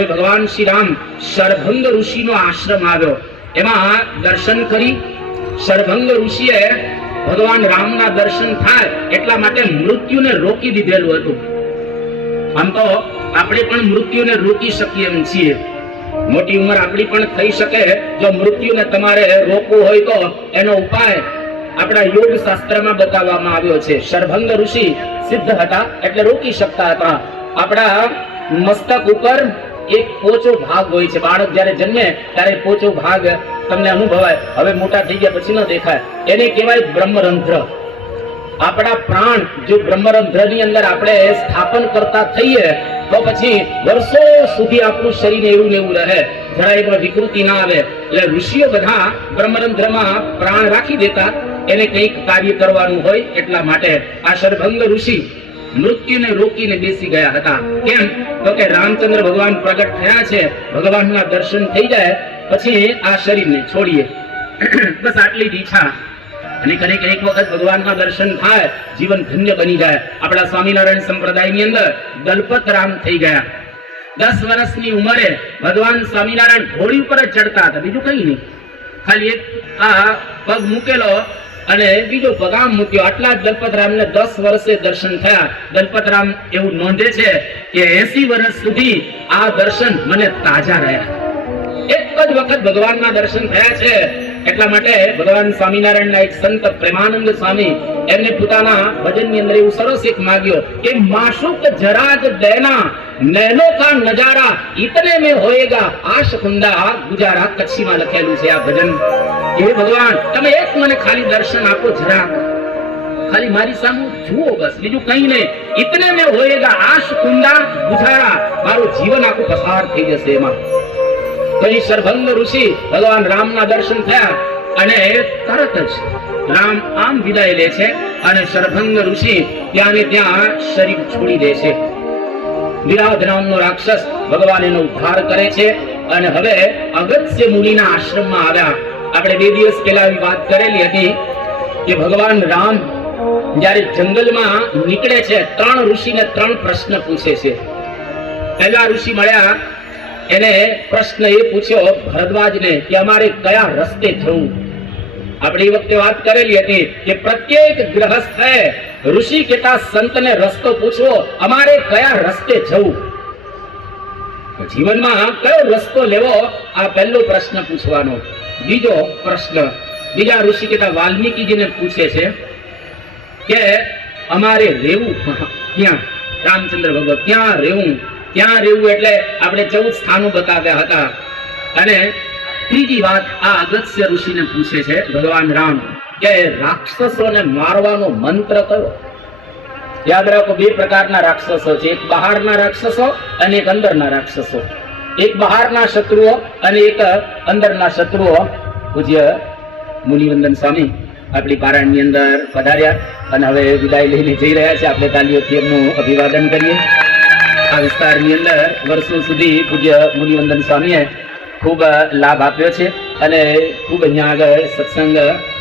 હવે ભગવાન શ્રી રામ શરભંગ ઋષિનો આશ્રમ આવ્યો, એમાં દર્શન કરી શરભંગ ઋષિએ ભગવાન રામના દર્શન થાય એટલા માટે મૃત્યુને રોકી દીધેલું હતું. આમ તો આપણે પણ મૃત્યુને રોકી શકીએ એમ છીએ. મોટી ઉંમર આપણી પણ થઈ શકે. જો મૃત્યુને તમારે રોકવું હોય તો એનો ઉપાય આપણા યોગ શાસ્ત્રમાં બતાવવામાં આવ્યો છે. શરભંગ ઋષિ સિદ્ધ હતા એટલે રોકી શકતા હતા. આપણા મસ્તક ઉપર એક પોચો ભાગ હોય છે. બાળક જ્યારે જન્મે ત્યારે પોચો ભાગ તમને અનુભવાય. હવે મોટા થઈ ગયા પછી ન દેખાય. એને કહેવાય બ્રહ્મરંધ્ર. આપણા પ્રાણ જો બ્રહ્મરંધ્રની અંદર આપણે સ્થાપન કરતા થઈએ તો પછી વર્ષો સુધી આપણું શરીર એવું ને એવું રહે, જરાય પણ વિકૃતિ ના આવે. એટલે ઋષિઓ બધા બ્રહ્મરંધ્રમાં પ્રાણ રાખી દેતા, એને કંઈક કાર્ય કરવાનું હોય એટલા માટે. આ શરભંગ ઋષિ મૃત્યુને રોકીને બેસી ગયા હતા. કેમ તો કે રામચંદ્ર ભગવાન પ્રગટ થયા છે, ભગવાનના દર્શન થઈ જાય પછી આ શરીરને છોડીએ, બસ આટલી જ ઈચ્છા. અને કનેક એક વખત ભગવાનના દર્શન થાય, જીવન ધન્ય બની જાય. આપણા સ્વામિનારાયણ સંપ્રદાયની અંદર દલપત રામ થઈ ગયા. 10 વર્ષની ઉંમરે ભગવાન સ્વામિનારાયણ ઘોડી ઉપર જ ચડતા હતા, બીજું કઈ નહીં. ખાલી એક આ પગ મૂકેલો અને બીજો પગ આમ મૂક્યો, આટલા જ દલપતરામને 10 વર્ષે દર્શન થયા. દલપતરામ એવું નોંધે છે કે 80 વર્ષ સુધી આ દર્શન મને તાજા રહ્યા. એક જ વખત ભગવાનના દર્શન થયા છે. એટલા માટે ભગવાન સ્વામિનારાયણના એક સંત પ્રેમાનંદ સ્વામી એમને પોતાના ભજનની અંદર એવું સરસ એક માગ્યો કે માશુક જરાજ દેના નૈનો કા નજારા ઇતને में होएगा आश खुंदा गुजारा. કચ્છીમાં લખેલું છે આ ભજન. હે ભગવાન, તમે એક મને ખાલી દર્શન આપો, જરા ખાલી મારી સામે જુઓ, બસ બીજું કઈ નહીં. ઇતને में होएगा आश खुंदा गुजारा. મારું જીવન આખું પસાર થઈ જશે એમાં. પછી શરભંગ ઋષિ ભગવાન રામના દર્શન થયા અને તરત જ રામ આમ વિદાય લે છે અને શરભંગ ઋષિ ત્યાં ને ત્યાં શરીર છોડી દે છે. વિરાધ નામનો રાક્ષસ ભગવાન એનો ઉદ્ધાર કરે છે અને હવે અગત્ય મુનિના આશ્રમમાં આવ્યા. આપણે 2 દિવસ પહેલા આવી વાત કરેલી હતી કે ભગવાન રામ જ્યારે જંગલમાં નીકળે છે, 3 ઋષિને 3 પ્રશ્ન પૂછે છે. પહેલા ઋષિ મળ્યા, એને પ્રશ્ન એ પૂછ્યો ભરદ્વાજને કે અમારે કયા રસ્તે જવું. આપણે એ વખતે વાત કરેલી હતી કે પ્રત્યેક ગ્રહસ્થે ઋષિ કેતા સંતને રસ્તો પૂછવો, અમારે કયા રસ્તે જવું, જીવનમાં કયો રસ્તો લેવો, આ પહેલો પ્રશ્ન પૂછવાનો. બીજો પ્રશ્ન બીજા ઋષિ કેતા વાલ્મીકીજીને પૂછે છે કે અમારે રહેવું ક્યાં, રામચંદ્ર ભગવત ક્યાં રહેવું. ત્યાં રહેવું એટલે આપણે 14 સ્થાનો બતાવ્યા હતા. અને ત્રીજી વાત આ અગત્ય ઋષિને પૂછે છે ભગવાન રામ કે રાક્ષસોને મારવાનો મંત્ર કયો. યાદ રાખો, 2 પ્રકારના રાક્ષસો છે, એક બહારના રાક્ષસો અને એક અંદરના રાક્ષસો. એક બહારના શત્રુઓ અને એક અંદરના શત્રુઓ. પૂજ્ય મુનિવંદન સ્વામી આપણી પારાયણની અંદર પધાર્યા અને હવે વિદાય લઈને જઈ રહ્યા છે. આપણે તાલીઓથી એમનું અભિવાદન કરીએ. આ વિસ્તારની અંદર વર્ષો સુધી પૂજ્ય મુનિવંદન સ્વામીએ ખૂબ લાભ આપ્યો છે અને ખૂબ અહીંયા આગળ સત્સંગ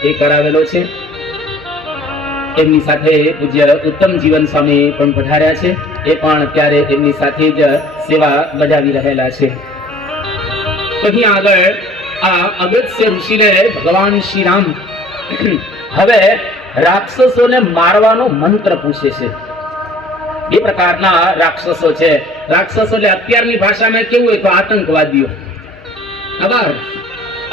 એ કરાવેલો છે. એમની સાથે પૂજ્ય ઉત્તમ જીવન સ્વામી પણ પધાર્યા છે. એ પણ અત્યારે એમની સાથે જ સેવા બજાવી રહેલા છે. અહીં આગળ આ અગત્ય ઋષિને ભગવાન શ્રી રામ હવે રાક્ષસોને મારવાનો મંત્ર પૂછે છે. 2 પ્રકારના રાક્ષસો છે. રાક્ષસો એટલે અત્યારની ભાષામાં કેવું હોય તો આતંકવાદીઓ ખબર,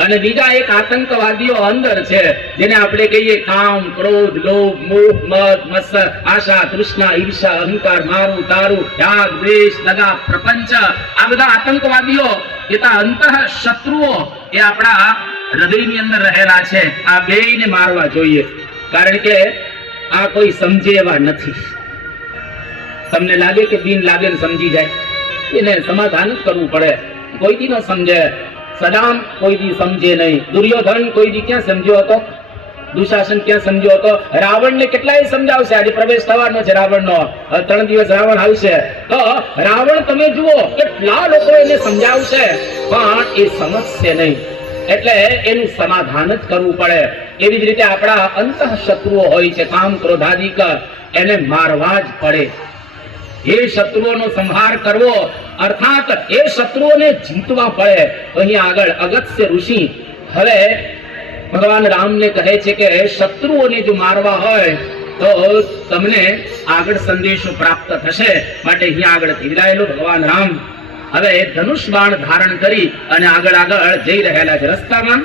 અને બીજા એક આતંકવાદીઓ અંદર છે જેને આપણે કહીએ કામ, ક્રોધ, લોભ, મોહ, મદ, મત્સર, આશા, તૃષ્ણા, ઈર્ષા, અહંકાર, મારું તારું, રાગ, દ્વેષ, દગા, પ્રપંચ. આ બધા આતંકવાદીઓ એ અંતઃ શત્રુઓ એ આપણા હૃદયની અંદર રહેલા છે. આ બેયને મારવા જોઈએ, કારણ કે આ કોઈ સમજે એવા નથી. તમને લાગે કે બિન લાગે ને સમજી જાય, એને સમાધાન જ કરવું પડે. કોઈ દી ન સમજે. સદામ કોઈ દી સમજે નહીં. દુર્યોધન કોઈ દી ક્યાં સમજ્યો હતો? દુશાસન ક્યાં સમજ્યો હતો? રાવણને કેટલાય સમજાવશે. આજે પ્રવેશ થવાનો છે રાવણનો, 3 દિવસ રાવણ આવશે. તો રાવણ તમે જુઓ કેટલા લોકો એને સમજાવશે પણ એ સમજશે નહીં. એટલે એનું સમાધાન જ કરવું પડે. એવી જ રીતે આપણા અંતઃ શત્રુઓ હોય છે, કામ, ક્રોધાદિક, એને મારવા જ પડે. એ શત્રુઓનો સંહાર કરવો, અર્થાત એ શત્રુઓને જીતવા પડે. અહીં આગળ અગસ્ત્ય ઋષિ હવે ભગવાન રામને કહે છે કે શત્રુઓને જો મારવા હોય તો તમને આગળ સંદેશો પ્રાપ્ત થશે. માટે અહીં આગળ વિદાયેલો ભગવાન રામ હવે ધનુષ બાણ ધારણ કરી અને આગળ જઈ રહેલા છે. રસ્તામાં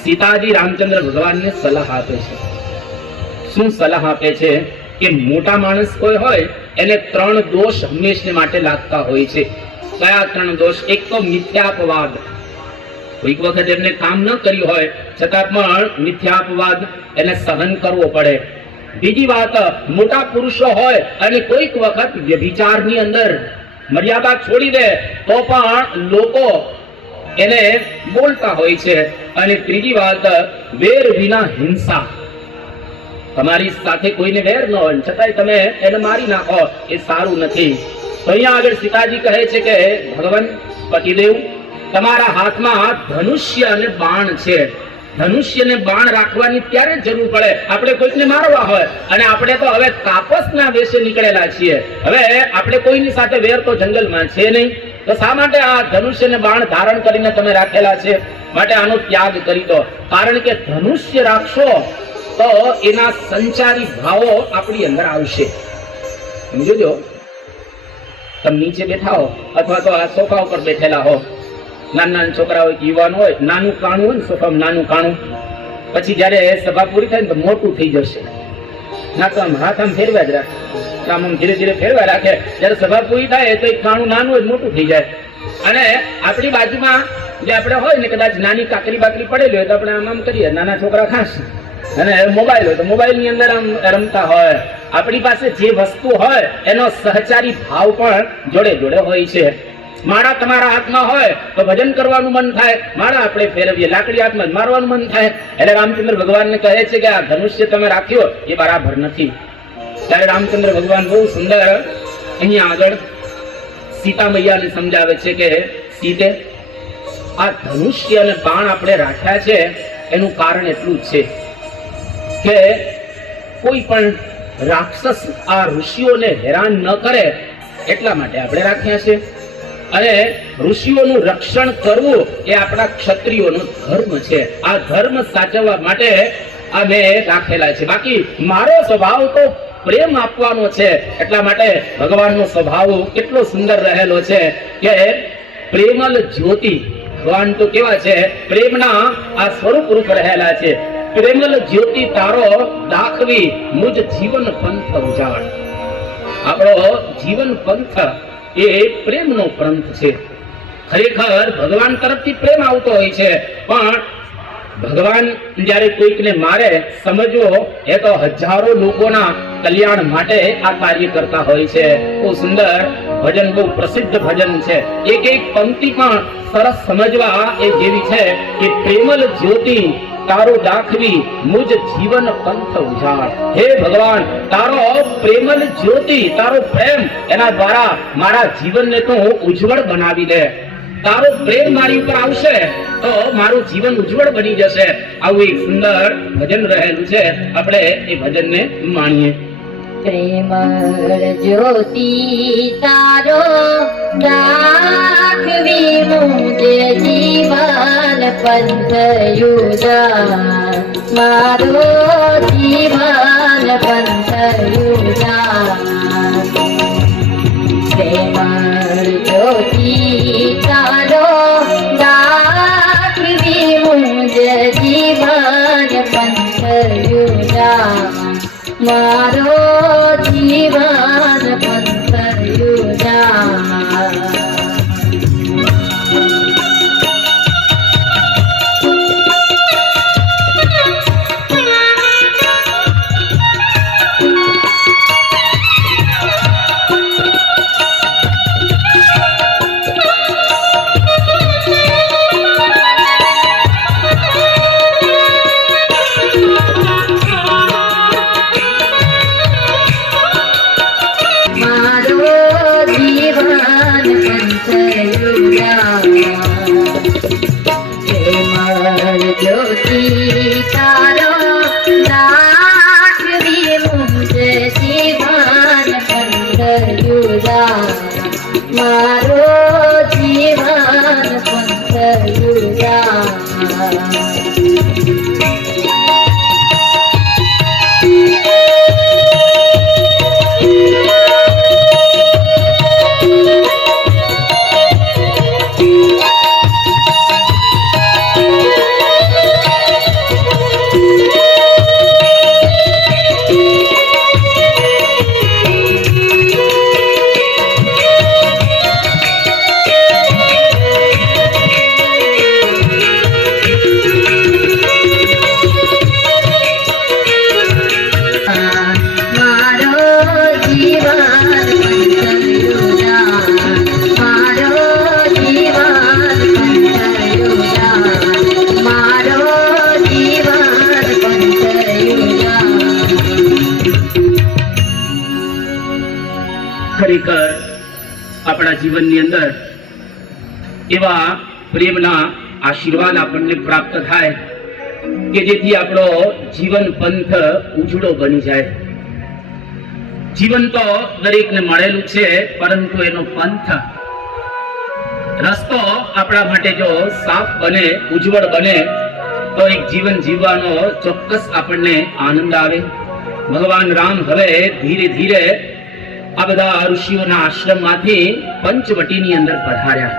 સીતાજી રામચંદ્ર ભગવાનને સલાહ આપે છે. શું સલાહ આપે છે કે મોટા માણસ કોઈ હોય એને 3 દોષ હંમેશને માટે લાગતા હોય છે. કયા 3 દોષ? એક તો મિથ્યાપવાદ. કોઈક વખત એમને કામ ન કર્યું હોય છતાં પણ મિથ્યાપવાદ એને સહન કરવો પડે. બીજી વાત, મોટા પુરુષો હોય અને કોઈક વખત વ્યભિચારની અંદર મર્યાદા છોડી દે તો પણ લોકો એને બોલતા હોય છે. અને ત્રીજી વાત, વેર વિના હિંસા. તમારી સાથે કોઈને વેર ન હોય છતાંય તમે એને મારી નાખો, એ સારું નથી. તો અહીંયા આગળ સીતાજી કહે છે કે ભગવાન પતિદેવ, તમારા હાથમાં ધનુષ્ય અને બાણ છે. ધનુષ્ય અને બાણ રાખવાની ત્યારે જરૂર પડે આપણે કોઈકને મારવા હોય, અને આપણે તો હવે તાપસના વેશે નીકળેલા છીએ. હવે આપણે કોઈની સાથે વેર તો જંગલમાં છે નહીં, તો શા માટે આ ધનુષ્ય અને બાણ ધારણ કરીને તમે રાખેલા છે? માટે આનો ત્યાગ કરી દો. કારણ કે ધનુષ્ય રાખશો તો એના સંચારી ભાવો આપણી અંદર આવશે. સમજો, તમે નીચે બેઠા હો અથવા તો આ સોફા ઉપર બેઠેલા હો, નાના છોકરા હોય, યુવાન હોય, નાનું કાણું હોય ને સોફામાં, નાનું કાણું, પછી જયારે સભા પૂરી થાય ને તો મોટું થઈ જશે. ના તો આમ હાથ આમ ફેરવા જ રાખે, આમ ધીરે ધીરે ફેરવા રાખે. જયારે સભા પૂરી થાય તો એક કાણું નાનું હોય મોટું થઈ જાય. અને આપણી બાજુમાં જે આપણે હોય ને કદાચ નાની કાકરી બાકરી પડેલી હોય તો આપણે આમ આમ કરીએ, નાના છોકરા ખાશે. અને મોબાઈલ હોય તો મોબાઈલ ની અંદર આમ રમતા હોય. આપણી પાસે જે વસ્તુ હોય એનો સહચારી ભાવ પણ જોડે જોડે હોય છે. માળા તમારા હાથમાં હોય તો ભજન કરવાનું મન થાય, માળા આપણે ફેરવીએ, લાકડી હાથમાં મારવાનું મન થાય. એટલે રામચંદ્ર ભગવાનને કહે છે કે આ ધનુષ્ય તમે રાખ્યો એ બરાબર નથી. ત્યારે રામચંદ્ર ભગવાન બહુ સુંદર અહીંયા આગળ સીતા મૈયાને સમજાવે છે કે સીતે, આ ધનુષ્ય અને બાણ આપણે રાખ્યા છે એનું કારણ એટલું જ છે કે કોઈ પણ રાક્ષસ આ ઋષિઓને હેરાન ન કરે એટલા માટે આપણે રાખ્યા છે. અને ઋષિઓનું રક્ષણ કરવું એ આપણા ક્ષત્રિયોનો ધર્મ છે. આ ધર્મ સાચવવા માટે આ મેં રાખેલા છે. બાકી મારો સ્વભાવ તો પ્રેમ આપવાનો છે. એટલા માટે ભગવાનનો સ્વભાવ કેટલો સુંદર રહેલો છે કે પ્રેમલ જ્યોતિ. ભગવાન તો કેવા છે? પ્રેમના આ સ્વરૂપ રૂપ રહેલા છે. પ્રેમલ જ્યોતિ તારો દાખવી મુજ જીવન પંથ ઉજાડ. આપણો જીવન પંથ એ પ્રેમનો પંથ છે. ખરેખર ભગવાન તરફથી પ્રેમ આવતો હોય છે, પણ ભગવાન જ્યારે કોઈકને મારે સમજવો એ તો હજારો લોકોના કલ્યાણ માટે આ કાર્ય કરતા હોય છે. બહુ સુંદર ભજન, બહુ પ્રસિદ્ધ ભજન છે. એક એક પંક્તિ પણ સરસ સમજવા એ જેવી છે કે પ્રેમલ જ્યોતિ તારો દાખવી મુજ જીવન પંથ ઉજાડ. હે ભગવાન, તારો પ્રેમલ જ્યોતિ, તારો પ્રેમ, એના દ્વારા મારા જીવનને તો ઉજ્જવળ બનાવી દે. તારો પ્રેમ મારી ઉપર આવશે તો મારું જીવન ઉજ્જવળ બની જશે. આવું એક સુંદર ભજન રહેલું છે. આપણે એ ભજનને માણીએ. પ્રેમળ જ્યોતિ તારો દાખવી મુજ જીવન પંથ ઉજાડ. મારો જીવન પંથ ઉજાડ. પ્રેમળ જ્યોતિ તારો દાખવી મુજ જીવન પંથ ઉજાડ. મારો જીવન પંથ ઉજાડ. જીવનની અંદર એવા પ્રેમના આશીર્વાદ આપણને પ્રાપ્ત થાય કે જેથી આપણો જીવન પંથ ઉજળો બની જાય. જીવન તો દરેકને મળેલું છે, પરંતુ એનો પંથ રસ્તો આપણા માટે જો સાફ બને, ઉજ્જવળ બને, તો એક જીવન જીવવાનો ચોક્કસ આપણને આનંદ આવે. ભગવાન રામ હવે ધીરે ધીરે આ બધા ઋષિઓના આશ્રમમાંથી પંચવટીની અંદર પધાર્યા.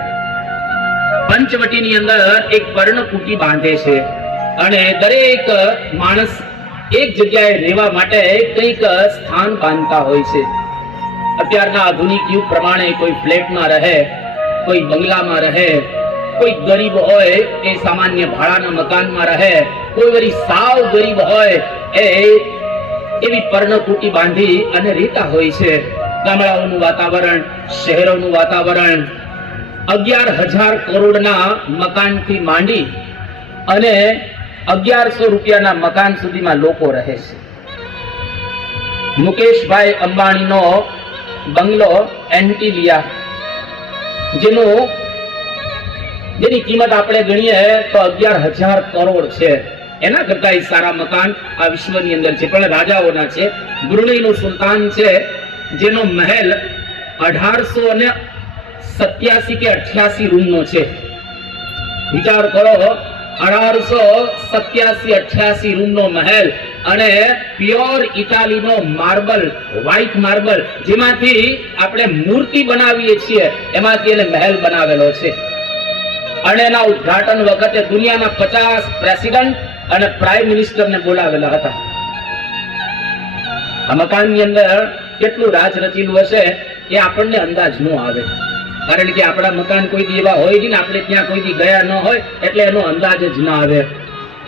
પંચવટીની અંદર એક પર્ણકુટી બાંધે છે અને દરેક માણસ એક જગ્યાએ રહેવા માટે કંઈક સ્થાન બાંધતા હોય છે. અત્યારના આધુનિક યુગ પ્રમાણે કોઈ ફ્લેટમાં રહે, કોઈ બંગલામાં રહે, કોઈ ગરીબ હોય એ સામાન્ય ભાડાના મકાનમાં રહે, કોઈ વળી સાવ ગરીબ હોય એ એવી પર્ણકુટી બાંધી અને રહેતા હોય છે. ગામડાઓનું વાતાવરણ, શહેરોનું વાતાવરણ 11,000 કરોડના મકાનથી માંડી અને 1100 રૂપિયાના મકાન સુધીમાં લોકો રહે છે. મુકેશભાઈ અંબાણીનો બંગલો એન્ટિલિયા, જેની કિંમત આપણે ગણીએ તો 11,000 કરોડ છે. એના કરતા સારા મકાન આ વિશ્વની અંદર છે, પણ રાજાઓના છે. બ્રુનેઈનો સુલતાન છે, જેનો મહેલ 1887 કે 88 રૂમનો છે. વિચાર કરો, 1887-88 રૂમનો મહેલ અને પ્યોર ઇટાલીનો માર્બલ, વ્હાઇટ માર્બલ, જેમાંથી આપણે મૂર્તિ બનાવીએ છીએ, એમાંથી એને મહેલ બનાવેલો છે. અને એના ઉદ્ઘાટન વખતે દુનિયાના 50 પ્રેસિડન્ટ અને પ્રાઇમ મિનિસ્ટરને બોલાવેલા હતા. આ મકાનની અંદર કેટલું રાજ રચેલું હશે એ આપણને અંદાજ ન આવે, કારણ કે આપણા મકાન કોઈ દી એવા હોય નહીં ને, આપણે ત્યાં કોઈ દી ગયા ન હોય, એટલે એનો અંદાજ જ ના આવે.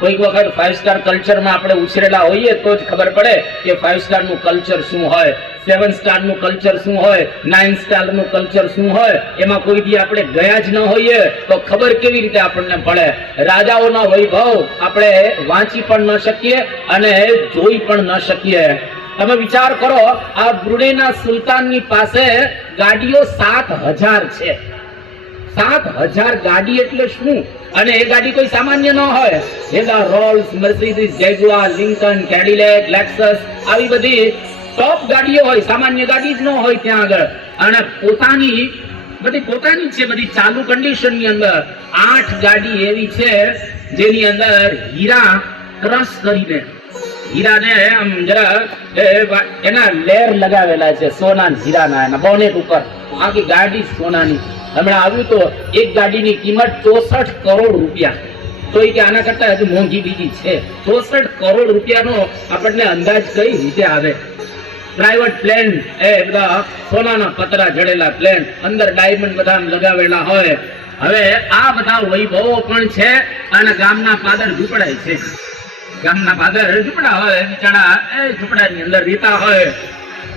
કોઈક વખત 5 સ્ટાર કલ્ચરમાં આપણે ઉછરેલા હોઈએ તો જ ખબર પડે કે 5 સ્ટારનું કલ્ચર શું હોય, 7 સ્ટારનું કલ્ચર શું હોય, 9 સ્ટારનું કલ્ચર શું હોય. એમાં કોઈ દી આપણે ગયા જ ન હોઈએ તો ખબર કેવી રીતે આપણને પડે? રાજાઓનો વૈભવ આપણે વાંચી પણ ન શકીએ અને જોઈ પણ ન શકીએ. તમે વિચાર કરો, આ બ્રુનેઈના સુલતાનની પાસે ગાડીઓ 7,000 છે. 7,000 ગાડી એટલે શું? અને એ ગાડી કોઈ સામાન્ય ન હોય. એના Rolls, Mercedes, Jaguar, Lincoln, Cadillac, Lexus, આવી બધી ટોપ ગાડીઓ હોય, સામાન્ય ગાડી જ ન હોય ત્યાં આગળ. અને પોતાની છે, બધી ચાલુ કન્ડિશનની અંદર 8 ગાડી એવી છે જેની અંદર હીરા ક્રશ કરીને, હીરાને આમ જરા એના લેર લગાવેલા છે સોના હીરાના, એના બોનેટ ઉપર. આખી ગાડી સોનાની. હમણાં આવ્યું તો એક ગાડીની કિંમત 64 કરોડ રૂપિયા. તો એ કે આના કરતા હજુ મોંઘી બીજી છે. 64 કરોડ રૂપિયાનો આપણને અંદાજ કઈ રીતે આવે? પ્રાઇવેટ પ્લેન, એ બધા સોનાના પતરા જડેલા પ્લેન, અંદર ડાયમંડ બધા લગાવેલા હોય. હવે આ બધા વૈભવો પણ છે અને ગામના પાદર ઝૂંપડા છે. ગામના પાદર ઝૂંપડા હોય, બિચારા એ ઝૂંપડાની અંદર રહેતા હોય.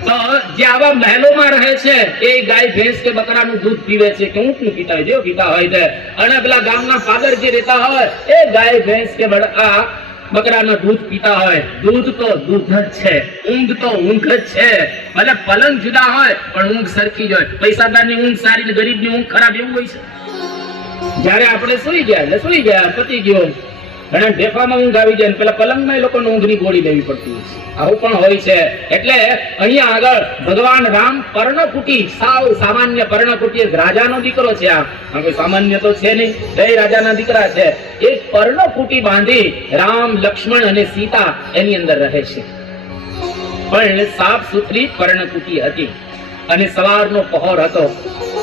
તો જે આવા મહેલોમાં રહે છે એ ગાય, ભેંસ કે બકરાનું દૂધ પીવે છે કે ઊંટનું પીતા હોય, જેવું પીતા હોય છે. અને પેલા ગામના પાદર જે રહેતા હોય એ ગાય, ભેંસ કે બકરાનું દૂધ પીતા હોય. દૂધ તો દૂધ જ છે, ઊંઘ તો ઊંઘ જ છે. ભલે પલંગ જુદા હોય પણ ઊંઘ સરખી જ હોય. પૈસાદારની ઊંઘ સારી ને ગરીબની ઊંઘ ખરાબ, એવું હોય છે. જયારે આપણે સુઈ ગયા એટલે સુઈ ગયા, પતી ગયો. અને ઢેફામાં ઊંઘ આવી જાય, પેલા પલંગમાં એ લોકોને ઊંઘની ગોળી લેવી પડતી હોય છે. આવું પણ હોય છે. એટલે અહીંયા આગળ ભગવાન રામ પર્ણકુટી, સાવ સામાન્ય પર્ણકુટી, રાજાનો દીકરો છે. આ કોઈ સામાન્ય તો છે નહીં, બે રાજાના દીકરા છે. એક પર્ણકુટી બાંધી રામ, લક્ષ્મણ અને સીતા એની અંદર રહે છે. પણ સાફ સુથરી પર્ણકુટી હતી અને સવારનો પહોર હતો.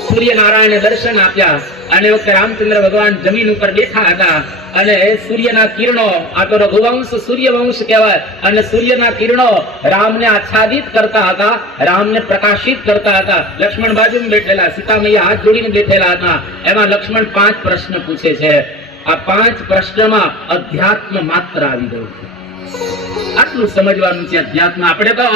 સૂર્યનારાયણે દર્શન આપ્યા અને વખતે રામચંદ્ર ભગવાન જમીન ઉપર બેઠા હતા અને સૂર્યના કિરણો, આ તો રઘુવંશ સૂર્યવંશ કહેવાય, અને સૂર્યના કિરણો રામને આચ્છાદિત કરતા હતા, રામને પ્રકાશિત કરતા હતા. લક્ષ્મણ બાજુમાં બેઠેલા, સીતા મૈયા હાથ જોડીને બેઠેલા હતા. એમાં લક્ષ્મણ 5 પ્રશ્ન પૂછે છે. આ 5 પ્રશ્નમાં અધ્યાત્મ માત્ર આવી ગયું છે. આટલું સમજવાનું છે અધ્યાત્મ. આપણે તો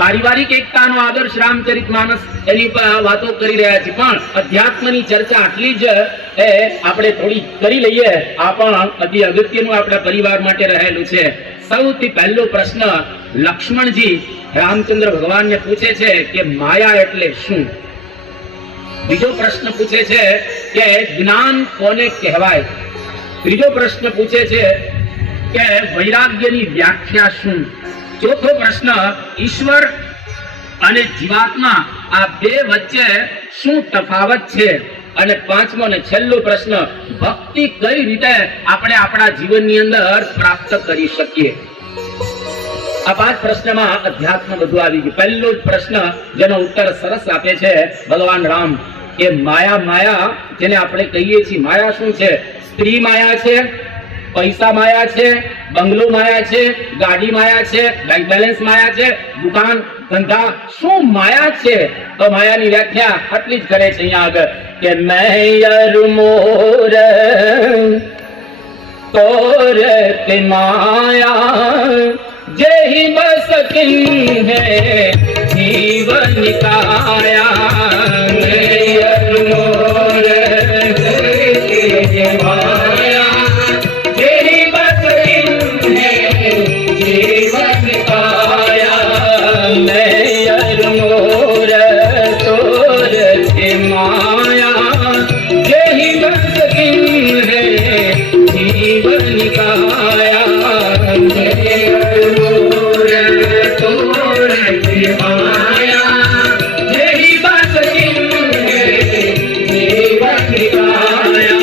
પારિવારિક એકતાનો આદર્શ રામચરિતમાનસ એની પર વાતો કરી રહ્યા છીએ, પણ અધ્યાત્મની ચર્ચા આટલી જ આપણે થોડી કરી લઈએ. આ પણ અતિ અગત્યનું આપણા પરિવાર માટે રહેલું છે. સૌથી પહેલો પ્રશ્ન લક્ષ્મણજી રામચંદ્ર ભગવાનને પૂછે છે કે માયા એટલે શું? બીજો પ્રશ્ન પૂછે છે કે જ્ઞાન કોને કહેવાય? ત્રીજો પ્રશ્ન પૂછે છે કે વૈરાગ્યની વ્યાખ્યા શું? ચોથો પ્રશ્ન ઈશ્વર અને જીવાત્મા આ બે વચ્ચે શું તફાવત છે? અને પાંચમો અને છેલ્લો પ્રશ્ન ભક્તિ કઈ રીતે આપણે આપણા જીવનની અંદર પ્રાપ્ત કરી શકીએ? આ પાંચ પ્રશ્નમાં અધ્યાત્મ બધું આવી ગયું. પહેલો જ પ્રશ્ન જેનો ઉત્તર સરસ આપે છે ભગવાન રામ કે માયા જેને આપણે કહીએ છીએ, માયા શું છે? સ્ત્રી માયા છે, પૈસા માયા છે, બંગલો માયા છે, ગાડી માયા છે, બેંક બેલેન્સ માયા છે, દુકાન ધંધા શું માયા છે? તો માયાની વ્યાખ્યા આટલી જ કરે છે અહીંયા આગળ કે મૈયર મોર તોરત માયા જેહી બસ કિન હે જીવન કાયા મૈયર મોર માયા જેહી બસ કિન હે જીવન કાયા મૈયર મોર તોરત માયા જેહી બસ કિન હે जीवन काया मैयर मोर तोरत माया जेही बस किन है जीवन काया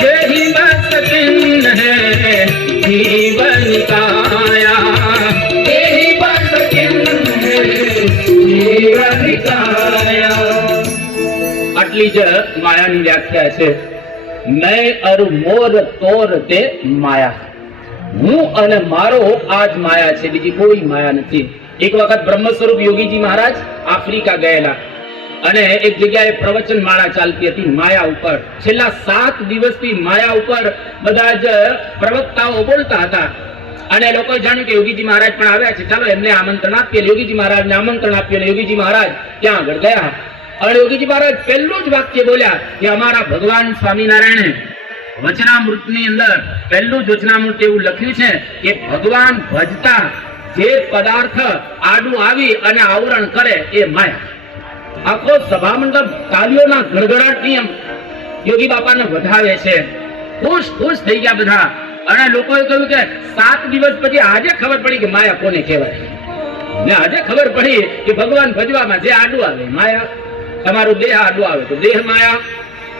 जेही बस किन है जीवन काया जेही बस किन है जीवन काया. આટલી જ માયાની વ્યાખ્યા છે. मैं और मोर तोर ते माया. હું અને મારો આજ માયા છે, બીજી કોઈ માયા નથી. એક વખત બ્રહ્મ સ્વરૂપ યોગીજી મહારાજ આફ્રિકા ગયેલા અને એક જગ્યાએ પ્રવચન માળા ચાલતી હતી માયા ઉપર. છેલ્લા 7 દિવસથી માયા ઉપર બધા જ પ્રવક્તાઓ બોલતા હતા અને લોકોએ જાણ્યું કે યોગીજી મહારાજ પણ આવ્યા છે, ચાલો એમને આમંત્રણ આપીએ. યોગીજી મહારાજને આમંત્રણ આપ્યું અને યોગીજી મહારાજ ત્યાં આગળ ગયા અને યોગીજી મહારાજ પહેલું જ વાક્ય બોલ્યા કે અમારા ભગવાન સ્વામિનારાયણે વચનામૃતની અંદર પહેલું જ વચનામૃત એવું લખ્યું છે કે ભગવાન ભજતા જે પદાર્થ આડું આવી અને આવરણ કરે એ માયા. આખો સભા મંડપ તાલીઓના ગડગડાટથી યોગી બાપાને વધાવે છે. ખુશ થઈ ગયા બધા અને લોકોએ કહ્યું કે 7 દિવસ પછી આજે ખબર પડી કે માયા કોને કહેવાય. ને આજે ખબર પડી કે ભગવાન ભજવામાં જે આડું આવે માયા. તમારું દેહ આડું આવે તો દેહ માયા,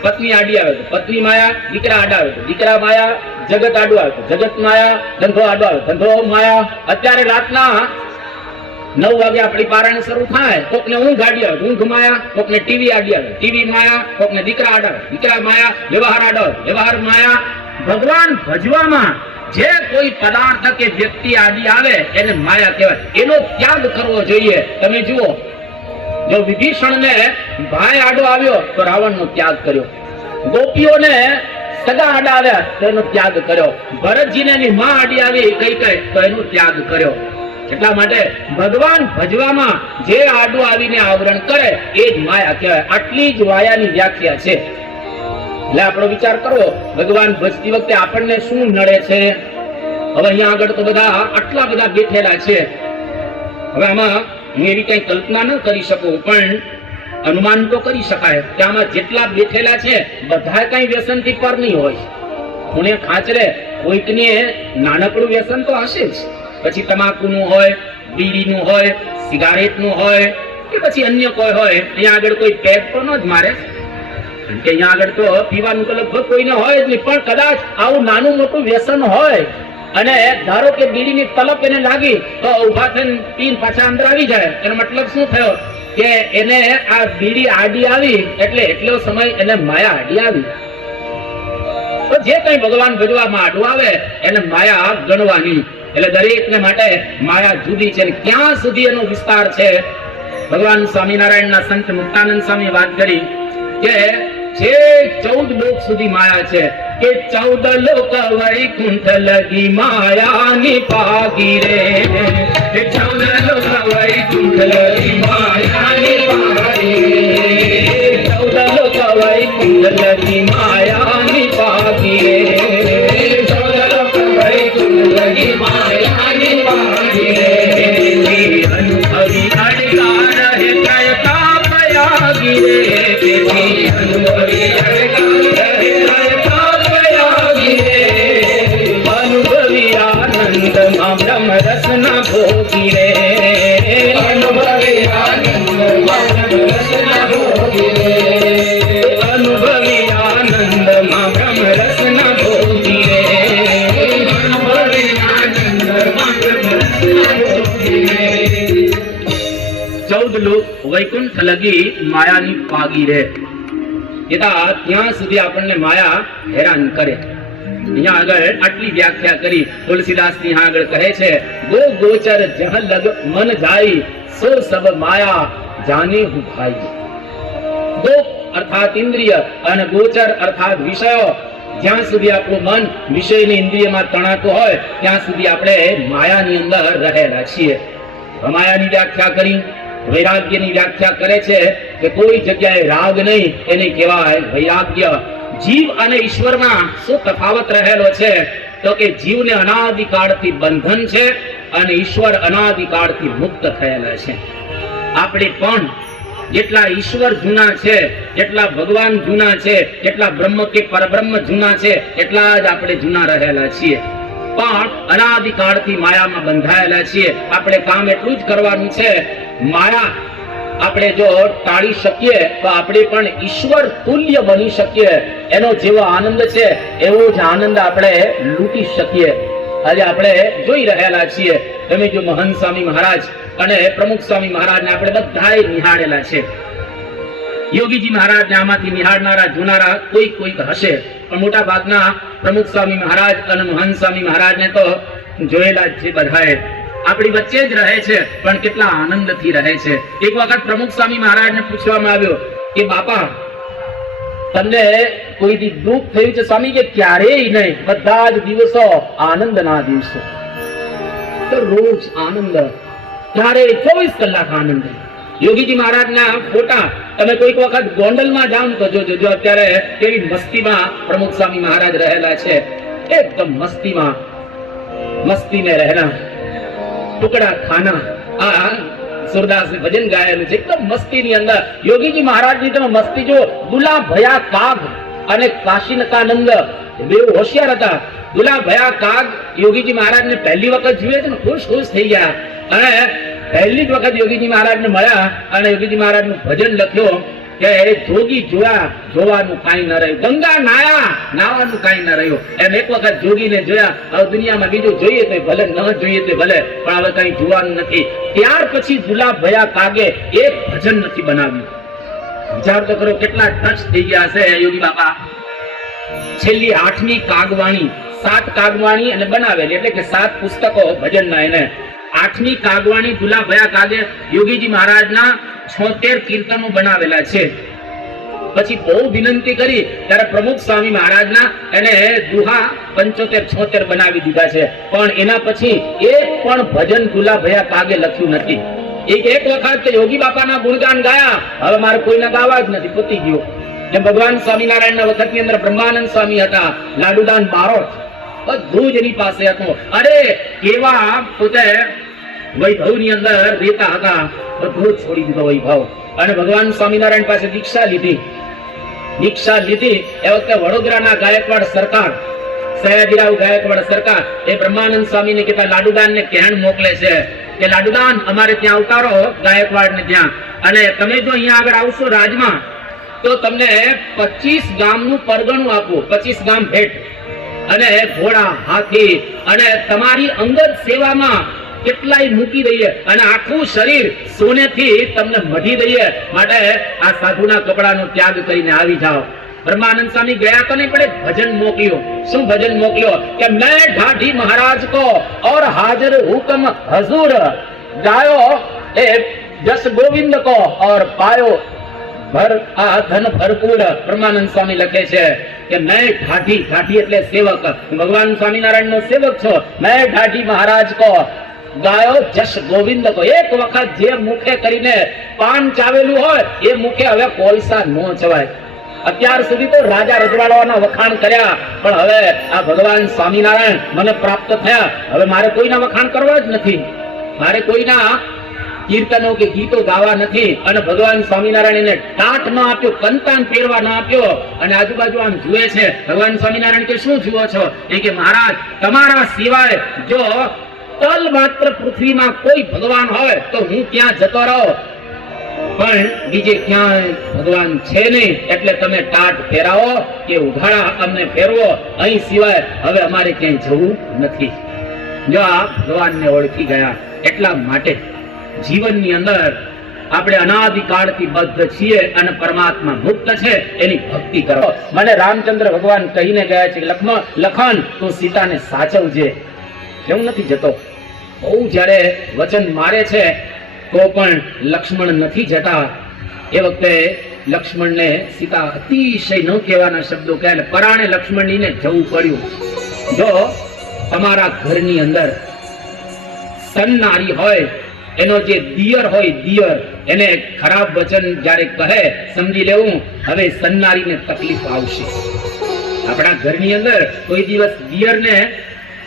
પત્ની આડી આવે તો પત્ની માયા, દીકરા આડા આવે તો દીકરા માયા, જગત આડું આવે તો જગત માયા, ધંધો આડો આવે ધંધો માયા. અત્યારે રાતના 9 વાગે આપણી પારાયણ શરૂ થાય, કોકને ઊંઘ આડી આવે ઊંઘ માયા, કોકને ટીવી આડી આવે ટીવી માયા, કોકને દીકરા આડા આવે દીકરા માયા, વ્યવહાર આડો આવે વ્યવહાર માયા. ભગવાન ભજવામાં જે કોઈ પદાર્થ કે વ્યક્તિ આડી આવે એને માયા કહેવાય. એનો ત્યાગ કરવો જોઈએ. તમે જુઓ, જો વિભીષણને ભાઈ આડો આવ્યો તો રાવણનો ત્યાગ કર્યો, ગોપીઓને સગા આડા આવ્યા તો એનો ત્યાગ કર્યો, ભરતજીને એની માં આડી આવી કઈ તો એનો ત્યાગ કર્યો. એટલા માટે ભગવાન ભજવામાં જે આડું આવીને આવરણ કરે એ જ માયા કહેવાય. આટલી જ માયાની વ્યાખ્યા છે. એટલે આપણો વિચાર કરવો, ભગવાન ભજતી વખતે આપણને શું નડે છે? હવે અહીંયા આગળ તો બધા આટલા બધા બેઠેલા છે. હવે આમાં હું એવી કઈ કલ્પના ન કરી શકું, પણ અનુમાન તો કરી શકાય કે આમાં જેટલા બેઠેલા છે બધા કઈ વ્યસનથી પર નહીં હોય. કોને ખાચરે કોઈકને નાનકડું વ્યસન તો હશે જ. પછી તમાકુનું હોય, બીડીનું હોય, સિગારેટનું હોય કે પછી અન્ય કોઈ હોય. અહીંયા આગળ કોઈ પેગ તો ન જ મારે, કારણ કે અહીંયા આગળ તો પીવાનું તો લગભગ કોઈને હોય જ નહીં. પણ કદાચ આવું નાનું મોટું વ્યસન હોય અને ધારો કે બીડીની તલપ એને લાગી તો ઉભા થઈને પીને પાછા અંદર આવી જાય. એનો મતલબ શું થયો કે એને આ બીડી આડી આવી એટલે એટલો સમય એને માયા આડી આવી. તો જે કઈ ભગવાન ભજવામાં આડું આવે એને માયા ગણવાની. એટલે દરેકને માટે માયા જુદી છે. ક્યાં સુધી એનો વિસ્તાર છે? ભગવાન સ્વામિનારાયણના સંત મુક્તાનંદ સ્વામી વાત કરી કે જે 14 લોક સુધી માયા છે કે 14 લોક વૈકુંઠ લગી માયાની પાગી રે. 14 લોક વૈકુંઠ લગી માયાની પાગી રે. 14 લોક વૈકુંઠ લગી માયાની પાગી રે. 14 લોક વૈકુંઠ લગી માયાની પાગી રે. અનુભવી અડકાર હે કયતા પયાગી રે. અનુભવી આનંદમાં બ્રહ્મ રસના ભોગી રે. અનુભવી આનંદમાં બ્રહ્મ રસના ભોગી રે. 14 લોક વૈકુંઠ લગી માયાની પાગી રે. એતા ત્યાં સુધી આપણને માયા હેરાન કરે. અહીંયા આગળ આટલી વ્યાખ્યા કરી. તુલસીદાસ ત્યાં આગળ કહે છે, ગો ગોચર જહ લગ મન જાય, સો સબ માયા જાને હું ભાઈ. ગો અર્થાત ઇન્દ્રિય અને ગોચર અર્થાત વિષયો. જ્યાં સુધી આપણું મન વિષયની ઇન્દ્રિયમાં તણાતું હોય ત્યાં સુધી આપણે માયાની અંદર રહેલા છીએ. માયાની વ્યાખ્યા કરી. વૈરાગ્યની વ્યાખ્યા કરે છે કે કોઈ જગ્યાએ રાગ નહીં, એને કહેવાય વૈરાગ્ય. જીવ અને ઈશ્વરમાં શું તફાવત રહેલો છે? તો કે જીવને અનાદિકાળથી બંધન છે અને ઈશ્વર અનાદિકાળથી મુક્ત થયેલા છે. આપણે પણ જેટલા ઈશ્વર જૂના છે, જેટલા ભગવાન જૂના છે, જેટલા બ્રહ્મ કે પરબ્રહ્મ જૂના છે, એટલા જ આપણે જૂના રહેલા છીએ. પણ અનાદિકાળથી માયામાં બંધાયેલા છીએ. આપણે કામ એટલું જ કરવાનું છે, માયા આપણે જો ટાળી શકીએ તો આપણે પણ ઈશ્વર તુલ્ય બની શકીએ. એનો જેવો આનંદ છે એવો જ આનંદ આપણે લૂંટી શકીએ. આજે આપણે જોઈ રહેલા છીએ. તમે જો મહંત સ્વામી મહારાજ અને પ્રમુખ સ્વામી મહારાજને આપણે બધાએ નિહાળેલા છે. યોગીજી મહારાજને આમાંથી નિહાળનારા જોનારા કોઈક હશે, પણ મોટા ભાગના પ્રમુખ સ્વામી મહારાજ અને મહંત સ્વામી મહારાજને તો જોયેલા જ છે બધાએ. આપણી વચ્ચે જ રહે છે, પણ કેટલા આનંદથી રહે છે. એક વખત પ્રમુખ સ્વામી મહારાજને પૂછવામાં આવ્યો કે બાપા, તમને કોઈથી દુઃખ થયું છે? સ્વામી કે ક્યારેય નહીં, બધા જ દિવસો આનંદના દિવસો. તો રોજ આનંદ, ક્યારેય 24 કલાક આનંદ. યોગીજી મહારાજના ફોટા તમે કોઈક વખત ગોંડલમાં જાઓ તો જોજો અત્યારે કેવી મસ્તીમાં પ્રમુખ સ્વામી મહારાજ રહેલા છે. એકદમ મસ્તી में रहना, ટુકડા ખાના. આ સુરદાસ ભજન ગાયેલું છે. એકદમ મસ્તીની અંદર યોગીજી મહારાજની તમે મસ્તી જો. દુલા ભયા કાગ અને કાશીનકાનંદ બે હોશિયાર હતા. દુલા ભયા કાગ યોગીજી મહારાજને પહેલી વખત જુએ છે ને ખુશ થઈ ગયા. અને પહેલી જ વખત યોગીજી મહારાજને મળ્યા અને યોગીજી મહારાજનું ભજન લખ્યો કે જોગી જોયા, જોવાનું કાંઈ ન રહ્યું. ગંગા નાયા, નાવાનું કાંઈ ન રહ્યું. એમ એક વખત જોગીને જોયા. હવે દુનિયામાં બીજું જોઈએ તો ભલે, ન જોઈએ તો ભલે, પણ હવે કઈ જોવાનું નથી. ત્યાર પછી દુલા ભયા કાગે એક ભજન નથી બનાવ્યું. વિચાર તો કરો કેટલા ટચ થઈ ગયા હશે યોગી બાપા. છેલ્લી 8મી કાગવાણી, 7 કાગવાણી અને બનાવેલી, એટલે કે 7 પુસ્તકો ભજનના. એને 8મી કાગવાણી દુલા ભયા કાગે યોગીજી મહારાજના 76 કીર્તનો બનાવેલા છે. પછી બહુ વિનંતી કરી ત્યારે પ્રમુખ સ્વામી મહારાજના એને દુહા 75-76 બનાવી દીધા છે. પણ એના પછી એક પણ ભજન દુલા ભયા કાગે લખ્યું નથી. એક વખત યોગી બાપાના ગુણગાન ગાયા, હવે મારે કોઈના ગાવા જ નથી, પતી ગયો. જેમ ભગવાન સ્વામિનારાયણના વખતની અંદર બ્રહ્માનંદ સ્વામી હતા, લાડુદાન બારોટ, બધું જ એની પાસે હતું. અરે કેવા પોતે વૈભવની અંદર રહેતા હતા, બધું છોડી દીધો વૈભવ અને ભગવાન સ્વામિનારાયણ પાસે દીક્ષા લીધી. એ વખતે વડોદરાના ગાયકવાડ સરકાર, સયાજીરાવ ગાયકવાડ સરકાર એ બ્રહ્માનંદ સ્વામીને કહેતા લાડુદાનને કહેણ મોકલે છે કે લાડુદાન અમારે ત્યાં ઉતારો ગાયકવાડને ત્યાં, અને તમે જો અહીંયા આગળ આવશો રાજમાં તો તમને 25 ગામનું પરગણું આપવું, 25 ગામ ભેટ, અને ઘોડા, હાથી, અને તમારી અંગત સેવામાં કેટલાય મૂકી દઈએ, અને આખું શરીર સોનેથી તમને મઢી દઈએ. માટે આ સાધુના કપડાનો ત્યાગ કરીને આવી જાઓ. બ્રહ્માનંદ સ્વામી ગયા તો નહીં, પણ ભજન મોકલ્યો. શું ભજન મોકલ્યો? કે મેં ઢાઢી મહારાજ કો और हाजिर हुक्म हजूर गायो ए जस गोविंद को और पायो भर आ धन भरपूर. બ્રહ્માનંદ સ્વામી લખે છે કે મેં ઢાઢી એટલે સેવક, ભગવાન સ્વામિનારાયણ નો સેવક છો. મેં ઢાઢી મહારાજ કો ગાયો જસ ગોવિંદ કો. એક વખત જે મુખે કરીને પાન ચાવેલું હોય એ મુખે હવે કોલસા ન ચવાય. અત્યાર સુધી તો રાજા રજવાડાઓના વખાણ કર્યા, પણ હવે આ ભગવાન સ્વામિનારાયણ મને પ્રાપ્ત થયા, હવે મારે કોઈના વખાણ કરવા જ નથી, મારે કોઈના કીર્તનો કે ગીતો ગાવા નથી. અને ભગવાન સ્વામિનારાયણ એને ટાટ ન આપ્યો, કંતાન પહેરવા ન આપ્યો, અને આજુબાજુ આમ જુએ છે. ભગવાન સ્વામિનારાયણ કે શું જુઓ છો? એ કે મહારાજ તમારા સિવાય જો તલ માત્ર પૃથ્વીમાં કોઈ ભગવાન હોય તો હું ત્યાં જતો રહો. પણ બીજે ક્યાંય ભગવાન છે નહીં, એટલે તમે ટાટ ફેરાવો કે ઉઘાડા અમને ફેરવો, અહીં સિવાય હવે અમારે ક્યાંય જવું નથી. જો આ ભગવાનને ઓળખી ગયા. એટલા માટે જીવનની અંદર આપણે અનાદિકાળથી બદ્ધ છીએ અને પરમાત્મા મુક્ત છે, એની ભક્તિ કરો. મને રામચંદ્ર ભગવાન કહીને ગયા છે કે લખન તું સીતાને સાચવજે. કેવું નથી જતો? બહુ જ્યારે વચન મારે છે તો પણ લક્ષ્મણ નથી જતા. એ વખતે લક્ષ્મણને સીતા અતિશય ન કહેવાના શબ્દો કહે, પરાણે લક્ષ્મણજીને જવું પડ્યું. જો તમારા ઘરની અંદર સન્નારી હોય, એનો જે દિયર હોય, દિયર એને ખરાબ વચન જ્યારે કહે, સમજી લેવું હવે સન્નારીને તકલીફ આવશે. આપણા ઘરની અંદર કોઈ દિવસ દિયરને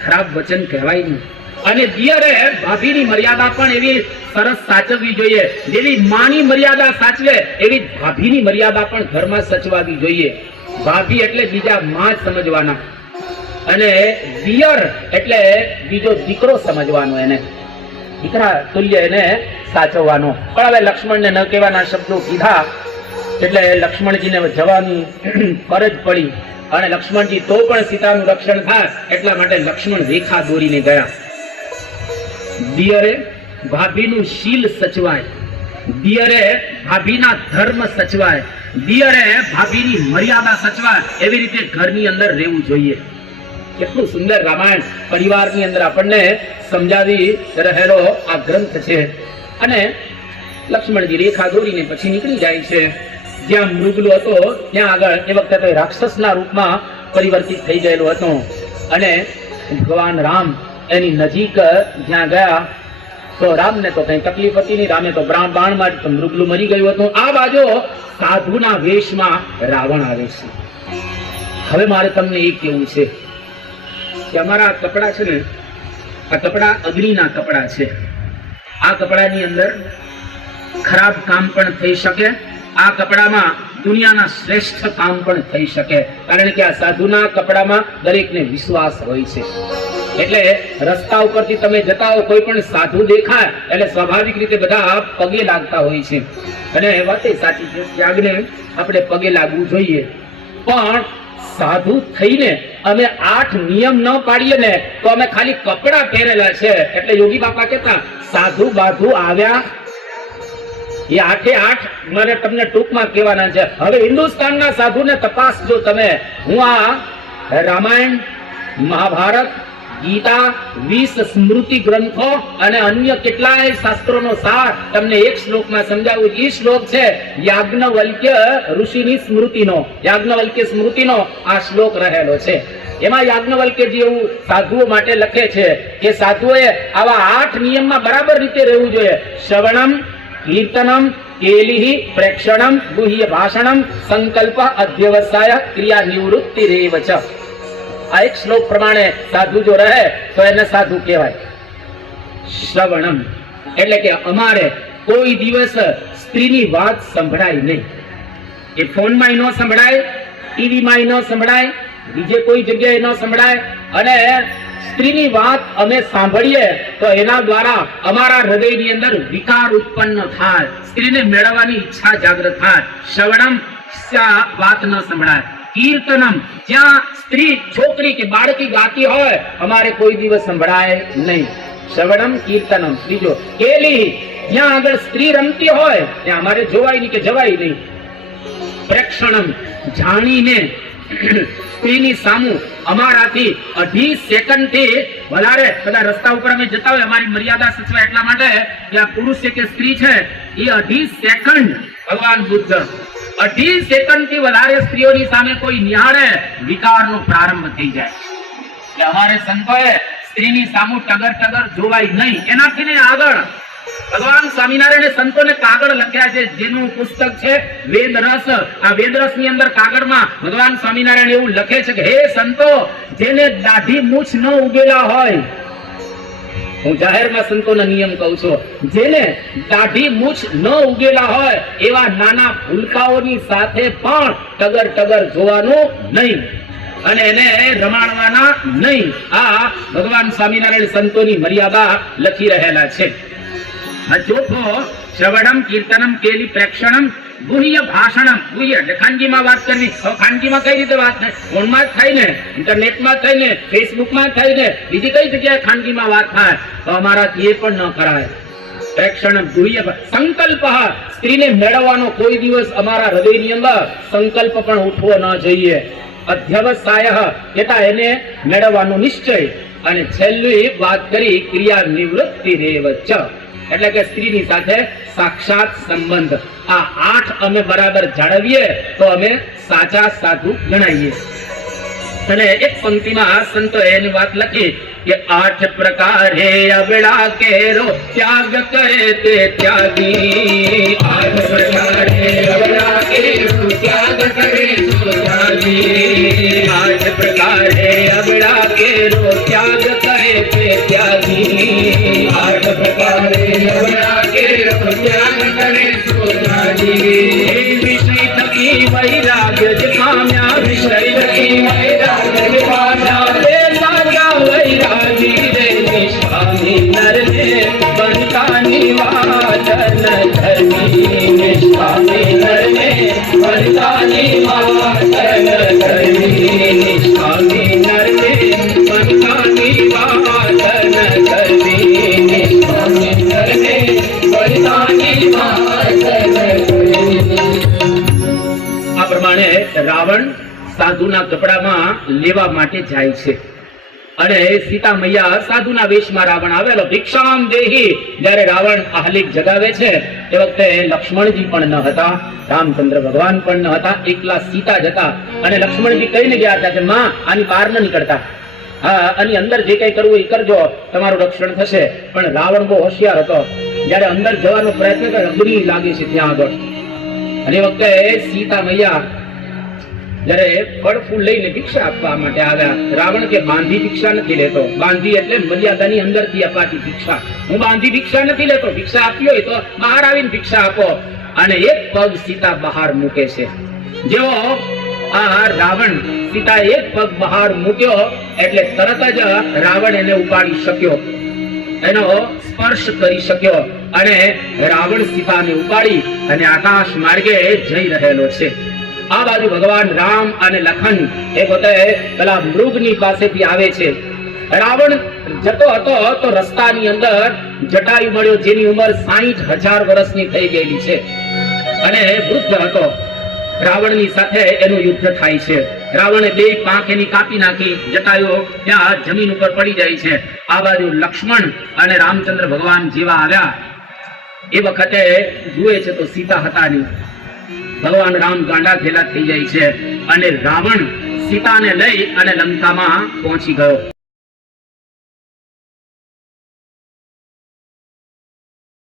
ખરાબ વચન કહેવાય નહીં. અને દિયરે ભાભીની મર્યાદા પણ એવી સરસ સાચવવી જોઈએ. જેવી માની મર્યાદા સાચવે એવી ભાભીની મર્યાદા પણ ઘરમાં સચવાવી જોઈએ. ભાભી એટલે બીજા માં સમજવાના, અને દિયર એટલે બીજો દીકરો સમજવાનો, એને દીકરા તુલ્ય એને સાચવવાનો. પણ હવે લક્ષ્મણને ન કહેવાના શબ્દો કીધા એટલે લક્ષ્મણજીને જવાની ફરજ પડી. અને લક્ષ્મણજી તો પણ સીતાનું રક્ષણ થાય એટલા માટે લક્ષ્મણ રેખા દોરીને ગયા. દિયરે ભાભીનું શીલ સચવાય, દિયરે ભાભીના ધર્મ સચવાય, દિયરે ભાભીની મર્યાદા સચવાય, એવી રીતે ઘરની અંદર રહેવું જોઈએ. કેટલું સુંદર રામાયણ પરિવારની અંદર આપણને સમજાવી રહેલો આ ગ્રંથ છે. અને લક્ષ્મણજી રેખા દોરીને પછી નીકળી જાય છે. જ્યાં મૃગલો હતો ત્યાં આગળ એ વખતે રાક્ષસના રૂપમાં પરિવર્તિત થઈ ગયેલો હતો. અને ભગવાન રામ એની નજીક જ્યાં ગયા તો રામને તો કઈ તકલીફ હતી નહીં. રામે તો બાણ મારી તો મૃગલું મરી ગયું હતું. આ બાજુ સાધુના વેશમાં રાવણ આવે છે. હવે મારે તમને એ કેવું છે કે અમારા કપડા છે ને, આ કપડા અગ્નિના કપડા છે. આ કપડાની અંદર ખરાબ કામ પણ થઈ શકે, આ કપડામાં દુનિયાના શ્રેષ્ઠ કામ પણ થઈ શકે. કારણ કે આ સાધુના કપડામાં દરેકને વિશ્વાસ હોય છે. એટલે રસ્તા ઉપરથી તમે જતા હો, કોઈ પણ સાધુ દેખાય એટલે સ્વાભાવિક રીતે બધા પગે લાગતા હોય છે. અને વાત એ સાચી છે, ત્યાગને આપણે પગે લાગવું જોઈએ. પણ સાધુ થઈને અમે 8 નિયમ ન પાડીએ ને તો અમે ખાલી કપડા પહેરેલા છે. એટલે યોગી બાપા કહેતા સાધુ બાધુ આવ્યા એ 8 મારે તમને ટૂંકમાં કહેવાના છે. હવે હિન્દુસ્તાનના સાધુને તપાસજો તમે. હું આ રામાયણ, મહાભારત, ગીતા, 20 સ્મૃતિ ગ્રંથો અને અન્ય કેટલાય શાસ્ત્રોનો સાર તમને એક શ્લોકમાં સમજાવું. એ શ્લોક છે યાજ્ઞવલ્ક્ય ઋષિની સ્મૃતિનો, યાજ્ઞવલ્ક્ય સ્મૃતિનો આ શ્લોક રહેલો છે. એમાં યાજ્ઞવલ્ક્યજી એવું સાધુઓ માટે લખે છે કે સાધુઓએ આવા 8 નિયમમાં બરાબર રીતે રહેવું જોઈએ. શ્રવણમ, કીર્તનમ, કેલિહિ, પ્રેક્ષણમ, ગુહ્ય ભાષણમ, સંકલ્પ, અધ્યવસાય, ક્રિયા નિવૃત્તિ રેવ ચ. આ એક શ્લોક પ્રમાણે સાધુ જો રહે તો એને સાધુ કહેવાય. શ્રવણમ એટલે કે અમારે કોઈ દિવસ સ્ત્રીની વાત સંભળાય નહીં. એ ફોનમાં ન સંભળાય, ટીવીમાં ન સંભળાય, બીજે કોઈ જગ્યાએ ન સંભળાય. અને સ્ત્રીની વાત અમે સાંભળીએ તો એના દ્વારા અમારા હૃદયની અંદર વિકાર ઉત્પન્ન થાય, સ્ત્રીને મેળવવાની ઈચ્છા જાગૃત થાય. શ્રવણમ વાત ન સંભળાય. કીર્તનમ જ્યાં સ્ત્રી, છોકરી કે બાળકી ગાતી હોય અમારે કોઈ દિવસ સંભળાય નહીં. શ્રવણમ, કીર્તનમ. બીજો કેલી, જ્યાં આગળ સ્ત્રી રમતી હોય ત્યાં અમારે જોવાય નહીં કે જવાય નહીં. પ્રેક્ષણમ જાણીને સ્ત્રીની સામું અમારાથી 2.5 સેકન્ડથી વધારે બધા રસ્તા ઉપર અમે જતા હોય, અમારી મર્યાદા સચવાય એટલા માટે કે આ પુરુષ છે કે સ્ત્રી છે એ 2.5 સેકન્ડ ભગવાન બુદ્ધ 2.5 સેકન્ડથી વધારે સ્ત્રીઓની સામે કોઈ નિહાળે વિકારનો પ્રારંભ થઈ જાય. એટલે અમારે સંતોએ સ્ત્રીની સામું ટગર ટગર જોવાય નહીં. એનાથી ને આગળ ભગવાન સ્વામિનારાયણે સંતોને કાગળ લખ્યા છે, જેનું પુસ્તક છે વેદરસ. આ વેદરસ ની અંદર કાગળમાં ભગવાન સ્વામિનારાયણ એવું લખે છે કે હે સંતો, જેને દાઢી મૂછ ન ઉગેલા હોય, હું જાહેરમાં સંતોના નિયમ કહું છું, જેને દાઢી મૂછ ન ઉગેલા હોય એવા નાના ભૂલકાઓની સાથે પણ ટગર ટગર જોવાનું નહીં અને એને રમાડવાના નહીં. આ ભગવાન સ્વામિનારાયણ સંતોની મર્યાદા લખી રહેલા છે. ચોથો શ્રવણમ કીર્તનમ કેલી પ્રેક્ષણમ ગુહ્ય ભાષણમ. ગુહ્ય એટલે ખાનગીમાં વાત કરવી. હવે ખાનગીમાં કઈ રીતે વાત થાય? ફોનમાં જ થાય ને, ઇન્ટરનેટમાં થાય ને, ફેસબુકમાં થાય ને, બીજી કઈ જગ્યાએ ખાનગીમાં વાત થાય? તો અમારાથી એ પણ ન કરાય. પ્રેક્ષણમ ગુહ્ય સંકલ્પ. સ્ત્રીને મેળવવાનો કોઈ દિવસ અમારા હૃદયની અંદર સંકલ્પ પણ ઉઠવો ન જોઈએ. અધ્યવસાય કેતા એને મેળવવાનો નિશ્ચય. અને છેલ્લી વાત કરી ક્રિયા નિવૃત્તિ રેવચ, એટલે કે સ્ત્રીની સાથે સાક્ષાત સંબંધ. આ 8 અમે બરાબર જાળવીએ તો અમે સાચા સાધુ ગણાઈએ. અને એક પંક્તિમાં સંતો એની વાત લખી કે 8 પ્રકારે અબળા કેરો ત્યાગ કરે તે ત્યાગી. 8 પ્રકારે અબળા કેરો ત્યાગ કરે તો ત્યાગી. 8 પ્રકારે અબળા કેરો ત્યાગ કરે તે ત્યાગી. 8 પ્રકારે અબળા કેરો ત્યાગ કરે તો ત્યાગી. વિષય થકી વૈરાગ્ય જ પામ્યા. વિષય થકી વૈરાગ્ય જ પામ્યા. તે સાચા વૈરાગી રે નિષ્કામી નરને બંધાની વાચન ધર્મી. નિષ્કામી નરને બંધાની વાચન ધર્મી. નિષ્કામી નરને બંધાની વાચન ધર્મી. નિષ્કામી નરને બંધાની વાચન ધર્મી. આ પ્રમાણે રાવણ સાધુના કપડામાં લેવા માટે જાય છે અને સીતા મૈયા સાધુના વેશમાં રાવણ આવેલો. ભિક્ષામ દેહી. જ્યારે રાવણ આહલિક જગાવે છે તે વખતે લક્ષ્મણજી પણ ન હતા, રામચંદ્ર ભગવાન પણ ન હતા, એકલા સીતા જ હતા. અને લક્ષ્મણજી કહીને ગયા હતા કે માં આની બહાર ન નીકળતા, હા આની અંદર જે કઈ કરવું એ કરજો, તમારું રક્ષણ થશે. પણ રાવણ બહુ હોશિયાર હતો. જ્યારે અંદર જવાનો પ્રયત્ન કર્યો, અગ્નિ લાગી છે ત્યાં આગળ. અને એ વખતે સીતા મૈયા જયારે ફળ ફૂલ લઈને ભિક્ષા આપવા માટે આવ્યા. રાવણ કે બાંધી ભિક્ષા નથી લેતો. બાંધી એટલે મર્યાદાની અંદરથી અપાતી ભિક્ષા. હું બાંધી ભિક્ષા નથી લેતો. ભિક્ષા આપી હોય તો બહાર આવીને ભિક્ષા આપો. અને એક પગ સીતા બહાર મૂકે છે. જેવો આ રાવણ સીતા એક પગ બહાર મૂક્યો એટલે તરત જ રાવણ એને ઉપાડી શક્યો, એનો સ્પર્શ કરી શક્યો અને રાવણ સીતાને ઉપાડી અને આકાશ માર્ગે જઈ રહેલો છે. આ બાજુ ભગવાન રામ અને લખન એ પોતે પેલા મૃગની પાસેથી આવે છે. રાવણ જતો હતો તો રસ્તાની અંદર જટાયુ મળ્યો, જેની ઉંમર 60,000 વર્ષની થઈ ગયેલી છે અને વૃદ્ધ હતો. રાવણની સાથે એનું યુદ્ધ થાય છે. રાવણે 2 પાંખ એની કાપી નાખી. જટાયુ ત્યાં જમીન ઉપર પડી જાય છે. આ બાજુ લક્ષ્મણ અને રામચંદ્ર ભગવાન જેવા આવ્યા એ વખતે જુએ છે તો સીતા હતા નહીં. ભગવાન રામ ગાંડા ઘેલા થઈ જાય છે અને રાવણ સીતાને લઈ અને લંકામાં પહોંચી ગયો.